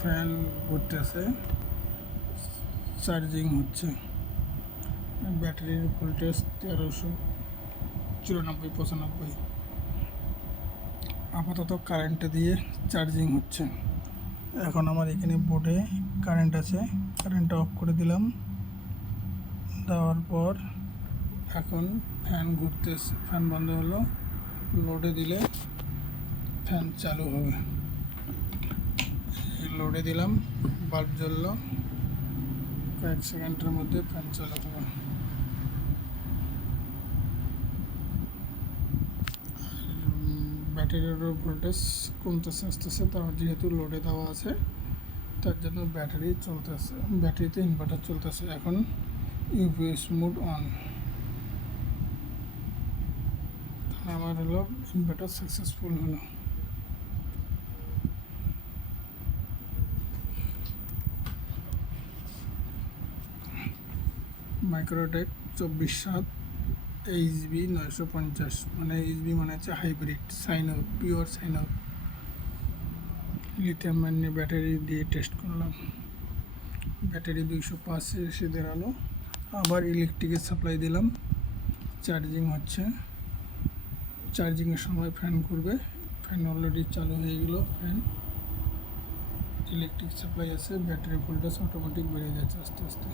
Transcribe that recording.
Fan ঘুরতেছে, charging হচ্ছে। ব্যাটারির ভোল্টেজ 1394-95। আপাতত কারেন্টে দিয়ে চার্জিং হচ্ছে। এখন আমার এখানে বোর্ডে কারেন্ট আছে, কারেন্টটা অফ করে দিলাম। দেওয়ার পর এখন ফ্যান ঘুরতেছে, ফ্যান বন্ধ হলো। লোডে দিলে ফ্যান চালু হবে। লোডে দিলাম, বাল্ব জ্বললো, কয়েক সেকেন্ডের মধ্যে ফ্যান চালু হবে। ব্যাটারির ভোল্টেজ কমতেছে আসতেছে, তার যেহেতু লোডে দেওয়া আছে তার জন্য ব্যাটারি চলতেছে, ব্যাটারিতে ইনভার্টার চলতেছে। এখন ইউপিএস মোড অন, আমার হলো ইনভার্টার সাকসেসফুল হলো। মাইক্রোটেক 24/7 এইচবি 950, মানে এইচবি মানে হচ্ছে hybrid sign up, pure sign up. Lithium magnet battery দিয়ে টেস্ট করলাম, ব্যাটারি 205 এসে দাঁড়ালো। আবার ইলেকট্রিকের সাপ্লাই দিলাম, চার্জিং হচ্ছে। চার্জিংয়ের সময় ফ্যান ঘুরবে, ফ্যান অলরেডি চালু হয়ে গেল। ফ্যান ইলেকট্রিক সাপ্লাই আছে, ব্যাটারি ভোল্টেজ অটোমেটিক বেড়ে যাচ্ছে আস্তে আস্তে।